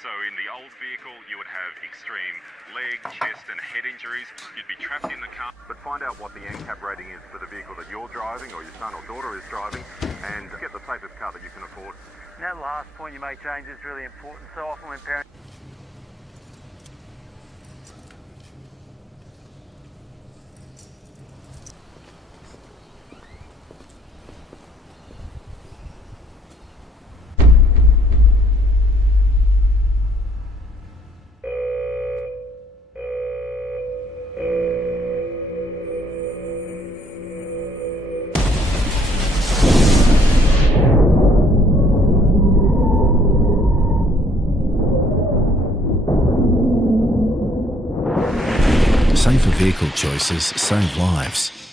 So in the old vehicle, you would have extreme leg, chest and head injuries. You'd be trapped in the car. But find out what the ANCAP rating is for the vehicle that you're driving or your son or daughter is driving and get the safest car that you can afford. And that last point you make, James, is really important. So often when parents... Safer vehicle choices save lives.